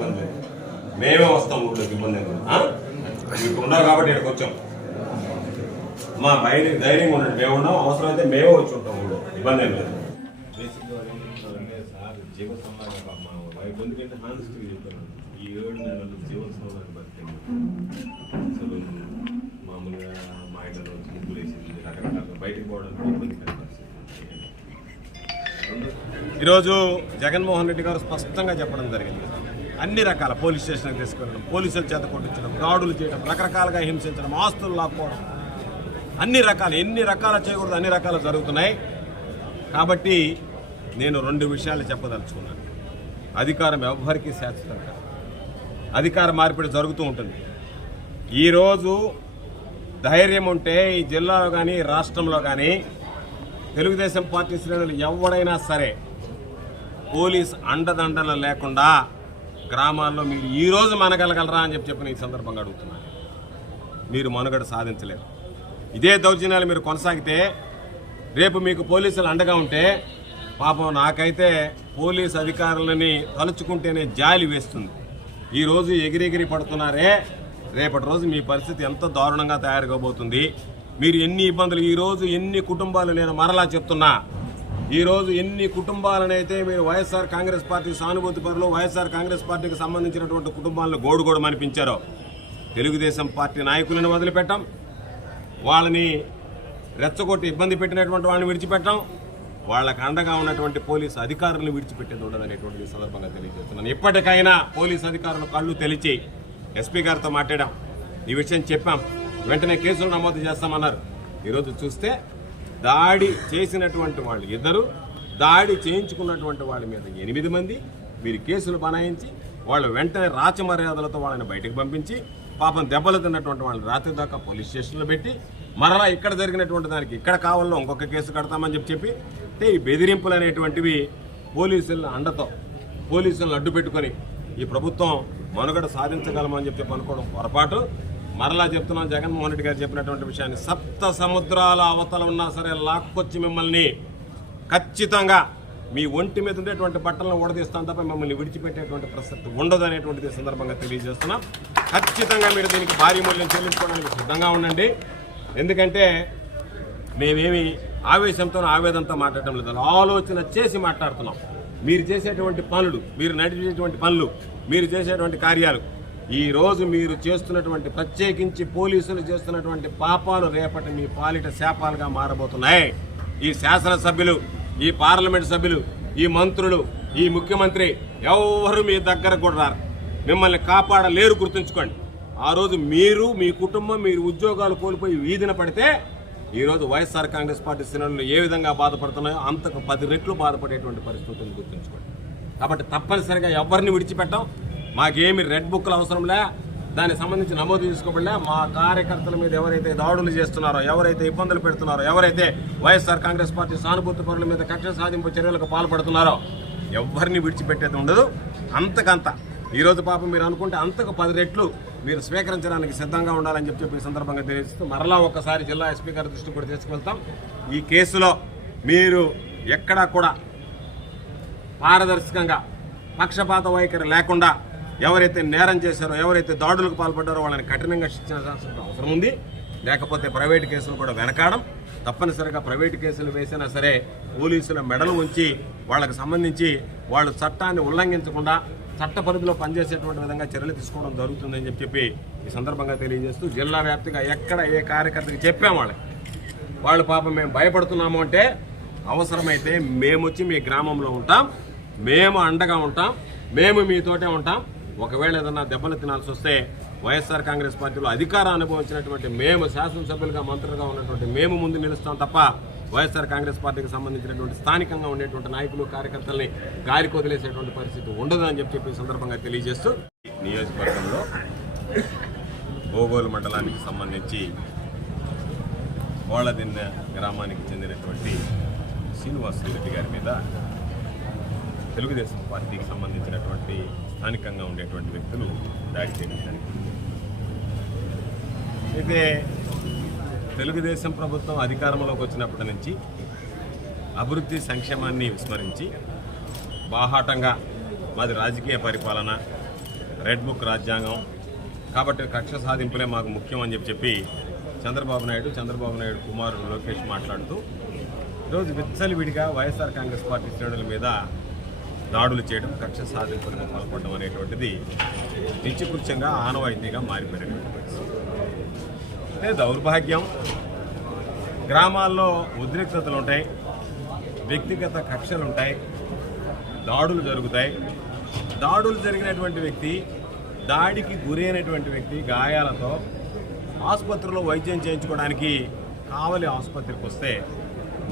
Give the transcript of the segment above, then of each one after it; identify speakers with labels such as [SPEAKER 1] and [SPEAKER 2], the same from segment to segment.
[SPEAKER 1] ఇబ్బంది లేదు. మేమే వస్తాం ఊళ్ళోకి ఇబ్బంది లేదు? మీకు ఉన్నారు కాబట్టి ఇక్కడికి వచ్చాం. మా బయట ధైర్యంగా ఉండండి. మేము ఉన్నాం అవసరమైతే మేమే వచ్చి ఉంటాం ఊళ్ళో. ఇబ్బంది ఏం లేదు. సార్ జీవ సమాజం మా వైఫ్ ఎందుకంటే హానెస్ట్గా చెప్పాను ఈ ఏడు నెలలు జీవన సమాజాన్ని బతికింది అసలు మామూలుగా మా ఇంట్లో వచ్చి ముగ్గులు వేసింది రకరకాల బయటకు పోవడానికి ఇబ్బందికర పరిస్థితి ఈరోజు జగన్మోహన్ రెడ్డి గారు స్పష్టంగా చెప్పడం జరిగింది. అన్ని రకాల పోలీస్ స్టేషన్కి తీసుకెళ్ళడం పోలీసుల చేత కొట్టించడం దాడులు చేయడం రకరకాలుగా హింసించడం ఆస్తులు లాక్కోవడం. అన్ని రకాలు ఎన్ని రకాల చేయకూడదు అన్ని రకాలు జరుగుతున్నాయి. కాబట్టి నేను రెండు విషయాలు చెప్పదలుచుకున్నాను. అధికారం ఎవ్వరికీ శాశ్వతం కాదు. అధికార మార్పిడి జరుగుతూ ఉంటుంది. ఈరోజు ధైర్యం ఉంటే ఈ జిల్లాలో కానీ రాష్ట్రంలో కానీ తెలుగుదేశం పార్టీ శ్రేణులు ఎవడైనా సరే పోలీస్ అండదండలు లేకుండా గ్రామాల్లో మీరు ఈరోజు మనగలగలరా అని చెప్పి చెప్పిన ఈ సందర్భంగా అడుగుతున్నాను మీరు మనుగడ సాధించలేరు. ఇదే దౌర్జన్యాలు మీరు కొనసాగితే రేపు మీకు పోలీసులు అండగా ఉంటే పాపం నాకైతే పోలీస్ అధికారులని తలుచుకుంటేనే జాలి వేస్తుంది. ఈరోజు ఎగిరెగిరి పడుతున్నారే రేపటి రోజు మీ పరిస్థితి ఎంత దారుణంగా తయారుకోబోతుంది. మీరు ఎన్ని ఇబ్బందులు ఈరోజు ఎన్ని కుటుంబాలు నేను మరలా చెప్తున్నా ఈ రోజు ఎన్ని కుటుంబాలనైతే మీరు వైఎస్ఆర్ కాంగ్రెస్ పార్టీ సానుభూతి పరులు వైఎస్ఆర్ కాంగ్రెస్ పార్టీకి సంబంధించినటువంటి కుటుంబాలను గోడుగోడు అనిపించారో తెలుగుదేశం పార్టీ నాయకులను వదిలిపెట్టాం. వాళ్ళని రెచ్చగొట్టి ఇబ్బంది పెట్టినటువంటి వాళ్ళని విడిచిపెట్టాం. వాళ్ళకి అండగా ఉన్నటువంటి పోలీసు అధికారులను విడిచిపెట్టేది ఉండదనేటువంటి సందర్భంగా తెలియజేస్తున్నాను. ఇప్పటికైనా పోలీసు అధికారులు కళ్ళు తెలిచి ఎస్పీ గారితో మాట్లాడాం. ఈ విషయం చెప్పాం. వెంటనే కేసులు నమోదు చేస్తామన్నారు. ఈరోజు చూస్తే దాడి చేసినటువంటి వాళ్ళు ఇద్దరు దాడి చేయించుకున్నటువంటి వాళ్ళ మీద ఎనిమిది మంది మీరు కేసులు బనాయించి వాళ్ళు వెంటనే రాచ మర్యాదలతో వాళ్ళని బయటకు పంపించి పాపం దెబ్బలు తిన్నటువంటి వాళ్ళని రాత్రి దాకా పోలీస్ స్టేషన్లో పెట్టి మరలా ఇక్కడ జరిగినటువంటి దానికి ఇక్కడ కావాలో ఇంకొక కేసు కడతామని చెప్పి చెప్పి అంటే ఈ బెదిరింపులు అనేటువంటివి పోలీసుల అండతో పోలీసులను అడ్డు పెట్టుకొని ఈ ప్రభుత్వం మనుగడ సాధించగలమని చెప్పి అనుకోవడం పొరపాటు. మరలా చెప్తున్నాం జగన్మోహన్ రెడ్డి గారు చెప్పినటువంటి విషయాన్ని. సప్త సముద్రాల అవతల ఉన్నా సరే లాక్కొచ్చి మిమ్మల్ని ఖచ్చితంగా మీ ఒంటి మీద ఉండేటువంటి బట్టలను ఓడదీస్తాం తప్ప మిమ్మల్ని విడిచిపెట్టేటువంటి ప్రసక్తి ఉండదు అనేటువంటిది సందర్భంగా తెలియజేస్తున్నాం. ఖచ్చితంగా మీరు దీనికి భారీ మూల్యం చెల్లించుకోవడానికి సిద్ధంగా ఉండండి. ఎందుకంటే మేమేమి ఆవేశంతో ఆవేదంతో మాట్లాడటం లేదు. ఆలోచన చేసి మాట్లాడుతున్నాం. మీరు చేసేటువంటి పనులు మీరు నడిచేటువంటి పనులు మీరు చేసేటువంటి కార్యాలు ఈరోజు మీరు చేస్తున్నటువంటి ప్రత్యేకించి పోలీసులు చేస్తున్నటువంటి పాపాలు రేపటి మీ పాలిట శాపాలుగా మారబోతున్నాయి. ఈ శాసనసభ్యులు ఈ పార్లమెంట్ సభ్యులు ఈ మంత్రులు ఈ ముఖ్యమంత్రి ఎవరు మీ దగ్గర కూడా మిమ్మల్ని కాపాడలేరు గుర్తుంచుకోండి. ఆ రోజు మీరు మీ కుటుంబం మీరు ఉద్యోగాలు కోల్పోయి వీధిన పడితే ఈరోజు వైఎస్ఆర్ కాంగ్రెస్ పార్టీ శ్రేణులు ఏ విధంగా బాధపడుతున్నాయో అంతకు పది రెట్లు బాధపడేటువంటి పరిస్థితులు గుర్తుంచుకోండి. కాబట్టి తప్పనిసరిగా ఎవరిని విడిచిపెట్టాం? మాకేమి రెడ్ బుక్లు అవసరంలే దానికి సంబంధించి నమోదు చేసుకోబడలే. మా కార్యకర్తల మీద ఎవరైతే దాడులు చేస్తున్నారో ఎవరైతే ఇబ్బందులు పెడుతున్నారో ఎవరైతే వైఎస్ఆర్ కాంగ్రెస్ పార్టీ సానుభూతి పరుల మీద కక్ష సాధింపు చర్యలకు పాల్పడుతున్నారో ఎవరిని విడిచిపెట్టేది ఉండదు. అంతకంత. ఈరోజు పాపం మీరు అనుకుంటే అంతకు పది రెట్లు మీరు స్వీకరించడానికి సిద్ధంగా ఉండాలని చెప్పి చెప్పి ఈ సందర్భంగా తెలియజేస్తూ మరలా ఒకసారి జిల్లా ఎస్పీ గారి దృష్టికి కూడా తీసుకువెళ్తాం. ఈ కేసులో మీరు ఎక్కడా కూడా పారదర్శకంగా పక్షపాత వైఖరి లేకుండా ఎవరైతే నేరం చేశారో ఎవరైతే దాడులకు పాల్పడ్డారో వాళ్ళని కఠినంగా శిక్షించాల్సిన అవసరం ఉంది. లేకపోతే ప్రైవేట్ కేసులు కూడా వెనకాడం. తప్పనిసరిగా ప్రైవేట్ కేసులు వేసినా సరే పోలీసుల మెడలు ఉంచి వాళ్ళకి సంబంధించి వాళ్ళు చట్టాన్ని ఉల్లంఘించకుండా చట్ట పరిధిలో పనిచేసేటువంటి విధంగా చర్యలు తీసుకోవడం జరుగుతుందని చెప్పి చెప్పి ఈ సందర్భంగా తెలియజేస్తూ జిల్లా వ్యాప్తిగా ఎక్కడ ఏ కార్యకర్తకి చెప్పాం వాళ్ళకి. వాళ్ళు పాపం మేము భయపడుతున్నాము అంటే అవసరమైతే మేము వచ్చి మీ గ్రామంలో ఉంటాం. మేము అండగా ఉంటాం. మేము మీతోటే ఉంటాం. ఒకవేళ ఏదన్నా దెబ్బలు తినాల్సి వస్తే వైఎస్ఆర్ కాంగ్రెస్ పార్టీలో అధికారం అనుభవించినటువంటి మేము శాసనసభ్యులుగా మంత్రులుగా ఉన్నటువంటి మేము ముందు నిలుస్తాం తప్ప వైఎస్ఆర్ కాంగ్రెస్ పార్టీకి సంబంధించినటువంటి స్థానికంగా ఉండేటువంటి నాయకులు కార్యకర్తల్ని గాలికి వదిలేసేటువంటి పరిస్థితి ఉండదని చెప్పి చెప్పి సందర్భంగా తెలియజేస్తూ నియోజకవర్గంలో గోగోలు మండలానికి సంబంధించి కోళ్ళదిన్న గ్రామానికి చెందినటువంటి శ్రీనివాస్ రెడ్డి గారి మీద తెలుగుదేశం పార్టీకి సంబంధించిన స్థానికంగా ఉండేటువంటి వ్యక్తులు దాడి చేయడం జరిగింది అయితే తెలుగుదేశం ప్రభుత్వం అధికారంలోకి వచ్చినప్పటి నుంచి అభివృద్ధి సంక్షేమాన్ని విస్మరించి బాహాటంగా మాది రాజకీయ పరిపాలన రెడ్ బుక్ రాజ్యాంగం కాబట్టి కక్ష సాధింపులే మాకు ముఖ్యం అని చెప్పి చెప్పి చంద్రబాబు నాయుడు చంద్రబాబు నాయుడు కుమారుడు లోకేష్ మాట్లాడుతూ ఈరోజు విచ్చలవిడిగా వైఎస్ఆర్ కాంగ్రెస్ పార్టీ శ్రేణుల మీద దాడులు చేయడం కక్ష సాధింపులకు పాల్పడడం అనేటువంటిది నిత్యకృత్యంగా ఆనవాయితీగా మారిపోయినటువంటి పరిస్థితి. దౌర్భాగ్యం గ్రామాల్లో ఉద్రిక్తతలు ఉంటాయి వ్యక్తిగత కక్షలు ఉంటాయి దాడులు జరుగుతాయి. దాడులు జరిగినటువంటి వ్యక్తి దాడికి గురైనటువంటి వ్యక్తి గాయాలతో ఆసుపత్రిలో వైద్యం చేయించుకోవడానికి కావలి ఆసుపత్రికి వస్తే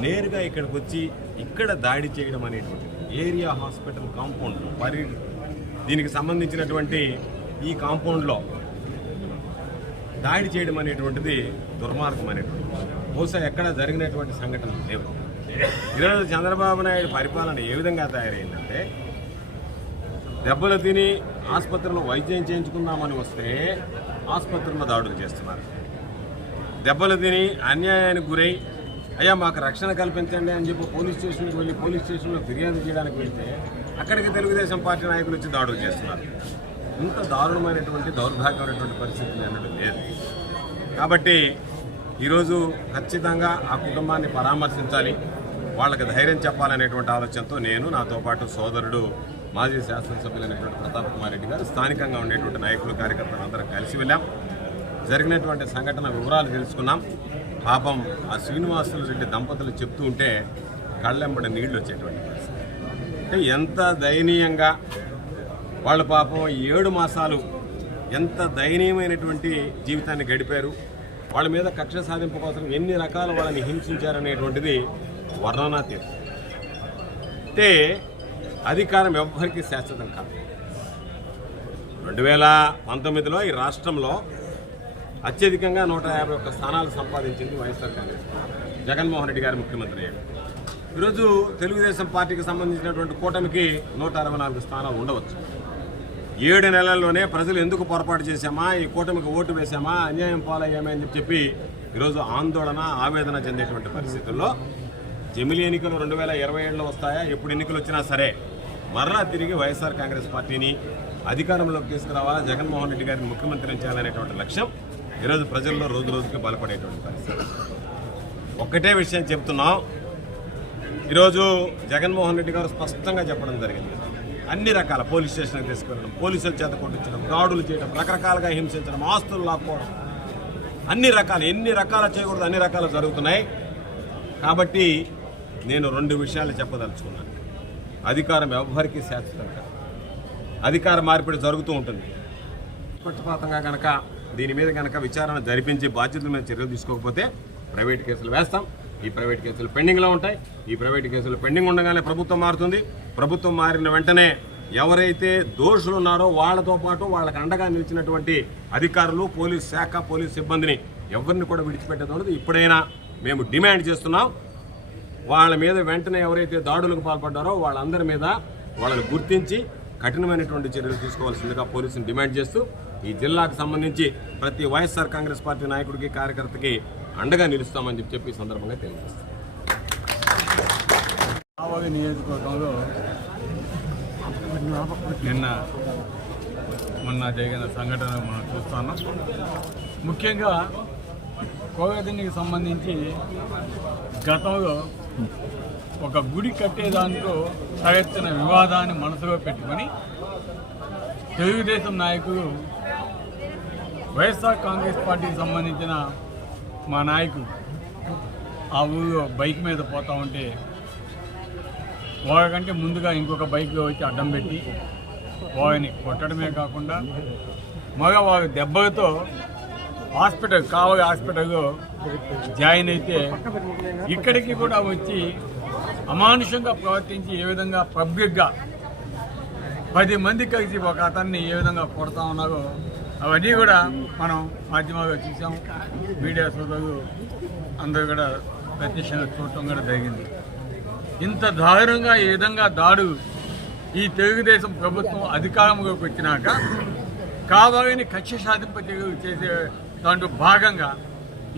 [SPEAKER 1] నేరుగా ఇక్కడికి వచ్చి ఇక్కడ దాడి చేయడం అనేటువంటిది. ఏరియా హాస్పిటల్ కాంపౌండ్ పరి దీనికి సంబంధించినటువంటి ఈ కాంపౌండ్లో దాడి చేయడం అనేటువంటిది దుర్మార్గం అనేటువంటి బహుశా ఎక్కడ జరిగినటువంటి సంఘటనలు లేవు. ఈరోజు చంద్రబాబు నాయుడు పరిపాలన ఏ విధంగా తయారైందంటే దెబ్బలు తిని ఆసుపత్రిలో వైద్యం చేయించుకుందామని వస్తే ఆసుపత్రిలో దాడులు చేస్తున్నారు. దెబ్బలు తిని అన్యాయానికి గురై అయ్యా మాకు రక్షణ కల్పించండి అని చెప్పి పోలీస్ స్టేషన్కి వెళ్ళి పోలీస్ స్టేషన్లో ఫిర్యాదు చేయడానికి వెళ్తే అక్కడికి తెలుగుదేశం పార్టీ నాయకులు వచ్చి దాడులు చేస్తున్నారు. ఇంత దారుణమైనటువంటి దౌర్భాగ్యమైనటువంటి పరిస్థితి అన్నది లేదు కాబట్టి ఈరోజు ఖచ్చితంగా ఆ కుటుంబాన్ని పరామర్శించాలి. వాళ్ళకి ధైర్యం చెప్పాలనేటువంటి ఆలోచనతో నేను నాతో పాటు సోదరుడు మాజీ శాసనసభ్యులైనటువంటి ప్రతాప్ కుమార్ రెడ్డి గారు స్థానికంగా ఉండేటువంటి నాయకులు కార్యకర్తలు అందరం కలిసి వెళ్ళాం. జరిగినటువంటి సంఘటన వివరాలు తెలుసుకున్నాం. పాపం ఆ శ్రీనివాసులు రెడ్డి దంపతులు చెప్తూ ఉంటే కళ్ళెంబడి నీళ్ళు వచ్చేటువంటి పరిస్థితి. అంటే ఎంత దయనీయంగా వాళ్ళ పాపం ఏడు మాసాలు ఎంత దయనీయమైనటువంటి జీవితాన్ని గడిపారు. వాళ్ళ మీద కక్ష సాధింపు కోసం ఎన్ని రకాల వాళ్ళని హింసించారనేటువంటిది వర్ణనాతీతం. అంటే అధికారం ఎవ్వరికీ శాశ్వతం కాదు. రెండు వేల పంతొమ్మిదిలో ఈ రాష్ట్రంలో అత్యధికంగా నూట యాభై ఒక్క స్థానాలు సంపాదించింది వైఎస్ఆర్ కాంగ్రెస్ జగన్మోహన్ రెడ్డి గారు ముఖ్యమంత్రి అయ్యారు. ఈరోజు తెలుగుదేశం పార్టీకి సంబంధించినటువంటి కూటమికి నూట అరవై నాలుగు స్థానాలు ఉండవచ్చు. ఏడు నెలల్లోనే ప్రజలు ఎందుకు పొరపాటు చేశామా? ఈ కూటమికి ఓటు వేశామా? అన్యాయం పాలయ్యామా అని చెప్పి ఈరోజు ఆందోళన ఆవేదన చెందేటువంటి పరిస్థితుల్లో జమిలి ఎన్నికలు రెండు వేల ఇరవై ఏడులో వస్తాయా? ఎప్పుడు ఎన్నికలు వచ్చినా సరే మరలా తిరిగి వైఎస్ఆర్ కాంగ్రెస్ పార్టీని అధికారంలోకి తీసుకురావాలా? జగన్మోహన్ రెడ్డి గారిని ముఖ్యమంత్రిని చేయాలనేటువంటి లక్ష్యం ఈరోజు ప్రజల్లో రోజు రోజుకి బలపడేటువంటి పరిస్థితి. ఒక్కటే విషయం చెప్తున్నాం. ఈరోజు జగన్మోహన్ రెడ్డి గారు స్పష్టంగా చెప్పడం జరిగింది. అన్ని రకాల పోలీస్ స్టేషన్కి తీసుకెళ్ళడం పోలీసుల చేత కొట్టించడం దాడులు చేయడం రకరకాలుగా హింసించడం ఆస్తులు లాక్కోవడం. అన్ని రకాలు ఎన్ని రకాల చేయకూడదు అన్ని రకాలు జరుగుతున్నాయి. కాబట్టి నేను రెండు విషయాలు చెప్పదలుచుకున్నాను. అధికారం ఎవ్వరికీ శాశ్వతం కాదు. అధికార మార్పిడి జరుగుతూ ఉంటుంది. పక్షపాతంగా కనుక దీని మీద కనుక విచారణ జరిపించి బాధ్యతల మీద చర్యలు తీసుకోకపోతే ప్రైవేట్ కేసులు వేస్తాం. ఈ ప్రైవేట్ కేసులు పెండింగ్లో ఉంటాయి. ఈ ప్రైవేట్ కేసులు పెండింగ్ ఉండగానే ప్రభుత్వం మారుతుంది. ప్రభుత్వం మారిన వెంటనే ఎవరైతే దోషులు ఉన్నారో వాళ్ళతో పాటు వాళ్ళకు అండగా నిలిచినటువంటి అధికారులు పోలీస్ శాఖ పోలీస్ సిబ్బందిని ఎవరిని కూడా విడిచిపెట్టేది ఇప్పుడైనా మేము డిమాండ్ చేస్తున్నాం. వాళ్ళ మీద వెంటనే ఎవరైతే దాడులకు పాల్పడ్డారో వాళ్ళందరి మీద వాళ్ళని గుర్తించి కఠినమైనటువంటి చర్యలు తీసుకోవాల్సిందిగా పోలీసులు డిమాండ్ చేస్తూ ఈ జిల్లాకు సంబంధించి ప్రతి వైఎస్ఆర్ కాంగ్రెస్ పార్టీ నాయకుడికి కార్యకర్తకి అండగా నిలుస్తామని చెప్పి చెప్పి సందర్భంగా తెలియజేస్తాం
[SPEAKER 2] నియోజకవర్గంలో నిన్న మొన్న జరిగిన సంఘటన మనం చూస్తున్నాం. ముఖ్యంగా కోగదినికి సంబంధించి గతంలో ఒక గుడి కట్టేదాంట్లో తలెత్తిన వివాదాన్ని మనసులో పెట్టుకొని తెలుగుదేశం నాయకులు వైఎస్ఆర్ కాంగ్రెస్ పార్టీకి సంబంధించిన మా నాయకులు ఆ ఊళ్ళో బైక్ మీద పోతా ఉంటే వాళ్ళకంటే ముందుగా ఇంకొక బైక్ వచ్చి అడ్డం పెట్టి వాళ్ళని కొట్టడమే కాకుండా మగ వాళ్ళ దెబ్బలతో హాస్పిటల్ కావలి హాస్పిటల్లో జాయిన్ అయితే ఇక్కడికి కూడా వచ్చి అమానుషంగా ప్రవర్తించి ఏ విధంగా పబ్లిక్గా పది మంది కలిసి ఒక అతన్ని ఏ విధంగా కొడతా ఉన్నారో అవన్నీ కూడా మనం మాధ్యమాల్లో చూసాం. మీడియా సోదరులు అందరూ కూడా ప్రత్యక్షంగా చూడటం కూడా జరిగింది. ఇంత దారుణంగా ఈ విధంగా దాడు ఈ తెలుగుదేశం ప్రభుత్వం అధికారంలోకి వచ్చినాక కావాలని కక్ష సాధింప చేసే దాంట్లో భాగంగా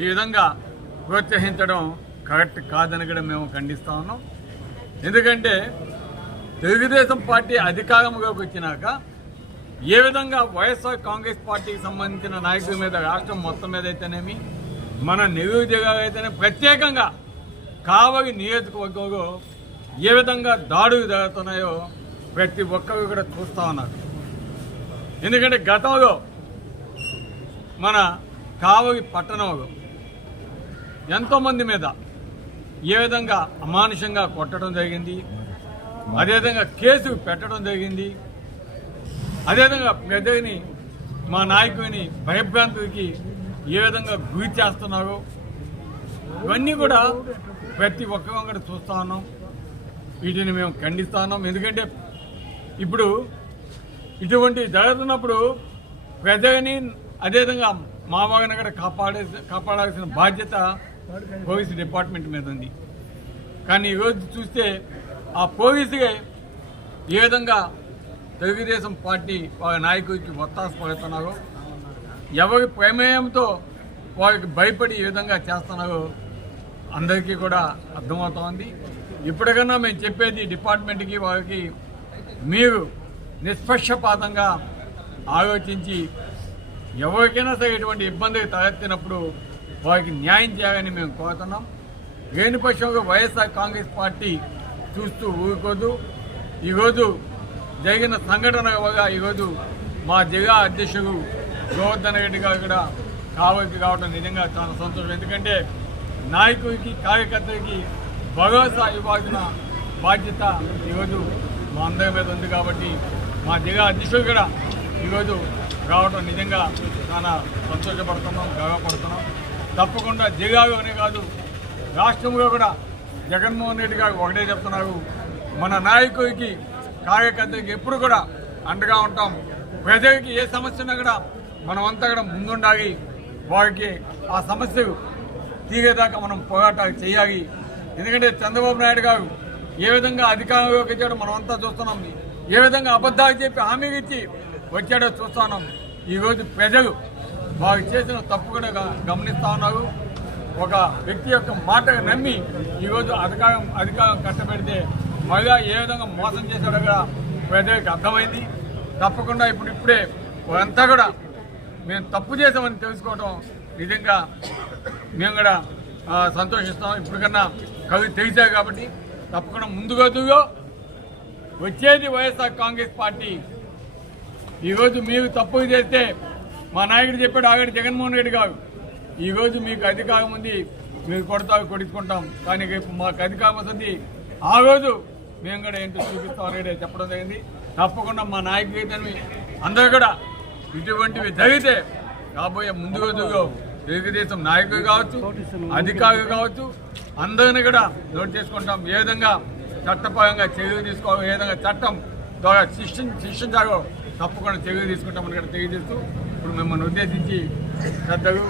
[SPEAKER 2] ఈ విధంగా ప్రోత్సహించడం కరెక్ట్ కాదని కూడా మేము ఖండిస్తా ఉన్నాం. ఎందుకంటే తెలుగుదేశం పార్టీ అధికారంలోకి వచ్చినాక ఏ విధంగా వైఎస్ఆర్ కాంగ్రెస్ పార్టీకి సంబంధించిన నాయకుల మీద రాష్ట్రం మొత్తం మీద అయితేనేమి మన నిరుద్యోగాలు అయితేనే ప్రత్యేకంగా కావలి నియోజకవర్గంలో ఏ విధంగా దాడులు జరుగుతున్నాయో ప్రతి ఒక్కరు కూడా చూస్తూ ఉన్నారు. ఎందుకంటే గతంలో మన కావలి పట్టణంలో ఎంతోమంది మీద ఏ విధంగా అమానుషంగా కొట్టడం జరిగింది అదేవిధంగా కేసు పెట్టడం జరిగింది. అదేవిధంగా పెద్దని మా నాయకుని భయభ్రాంతికి ఏ విధంగా గురి చేస్తున్నారు ఇవన్నీ కూడా ప్రతి ఒక్కరం కూడా చూస్తా ఉన్నాం. వీటిని మేము ఖండిస్తా ఉన్నాం. ఎందుకంటే ఇప్పుడు ఇటువంటి జరుగుతున్నప్పుడు ప్రజని అదేవిధంగా మా వారిని కూడా కాపాడే కాపాడాల్సిన బాధ్యత పోలీస్ డిపార్ట్మెంట్ మీద ఉంది. కానీ ఈరోజు చూస్తే ఆ పోలీసుగా ఏ విధంగా తెలుగుదేశం పార్టీ వారి నాయకుడికి ఒత్తాసపడుతున్నారో ఎవరి ప్రమేయంతో వారికి భయపడి ఏ విధంగా చేస్తున్నారో అందరికీ కూడా అర్థమవుతోంది. ఇప్పటికన్నా మేము చెప్పేది డిపార్ట్మెంట్కి వారికి మీరు నిష్పక్షపాతంగా ఆలోచించి ఎవరికైనా సరే ఇటువంటి ఇబ్బంది తలెత్తినప్పుడు వారికి న్యాయం చేయాలని మేము కోరుతున్నాం. లేని పక్షంలో వైఎస్ఆర్ కాంగ్రెస్ పార్టీ చూస్తూ ఊరుకోదు. ఈరోజు జరిగిన సంఘటన వల్ల ఈరోజు మా జిల్లా అధ్యక్షుడు గోవర్ధన్ రెడ్డి గారు కూడా కావలికి రావడం నిజంగా చాలా సంతోషం. ఎందుకంటే నాయకుడికి కార్యకర్తలకి భరోసా ఇవ్వాల్సిన బాధ్యత ఈరోజు మా అందరి మీద ఉంది కాబట్టి మా జిల్లా అధ్యక్షుడు కూడా ఈరోజు రావడం నిజంగా చాలా సంతోషపడుతున్నాం గర్వపడుతున్నాం. తప్పకుండా జిల్లాలోనే కాదు రాష్ట్రంలో కూడా జగన్మోహన్ రెడ్డి గారు ఒకటే చెప్తున్నారు మన నాయకుడికి కార్యకర్తకి ఎప్పుడు కూడా అండగా ఉంటాం. ప్రజలకి ఏ సమస్య ఉన్నా కూడా మనమంతా కూడా ముందుండాలి. వారికి ఆ సమస్యకు తీరేదాకా మనం పోరాటాలు చేయాలి. ఎందుకంటే చంద్రబాబు నాయుడు గారు ఏ విధంగా అధికారంలోకి వచ్చాడో మనమంతా చూస్తున్నాం. ఏ విధంగా అబద్ధాలు చెప్పి హామీ ఇచ్చి వచ్చాడో చూస్తున్నాం. ఈరోజు ప్రజలు వారు చేసిన తప్పు కూడా గమనిస్తూ ఉన్నారు. ఒక వ్యక్తి యొక్క మాట నమ్మి ఈరోజు అధికారం అధికారం కట్టబెడితే మహిళ ఏ విధంగా మోసం చేశాడో కూడా ప్రజలకు అర్థమైంది. తప్పకుండా ఇప్పుడు ఇప్పుడే అంతా కూడా మేము తప్పు చేసామని తెలుసుకోవడం నిజంగా మేము కూడా సంతోషిస్తాం ఇప్పటికన్నా కవి తెలిసాయి కాబట్టి తప్పకుండా ముందుగా వచ్చేది వైఎస్ఆర్ కాంగ్రెస్ పార్టీ. ఈరోజు మీరు తప్పు చేస్తే మా నాయకుడు చెప్పాడు ఆగడి జగన్మోహన్ రెడ్డి గారు. ఈరోజు మీకు అధికారం ఉంది మీరు కొడతారు కొడుకుంటాం కానీ రేపు మాకు అధికారం వస్తుంది. ఆ రోజు మేము కూడా ఏంటో చూపిస్తామని కూడా చెప్పడం జరిగింది. తప్పకుండా మా నాయకులని అందరూ కూడా ఇటువంటివి జరిగితే రాబోయే ముందు రోజుల్లో తెలుగుదేశం నాయకులు కావచ్చు అధికారులు కావచ్చు అందరిని కూడా నోట్ చేసుకుంటాం. ఏ విధంగా చట్టపరంగా చర్యలు తీసుకోవాలి ఏ విధంగా చట్టం ద్వారా శిక్ష శిక్షించాలో తప్పకుండా చర్యలు తీసుకుంటామని కూడా తెలియజేస్తూ ఇప్పుడు మిమ్మల్ని ఉద్దేశించి పెద్దలు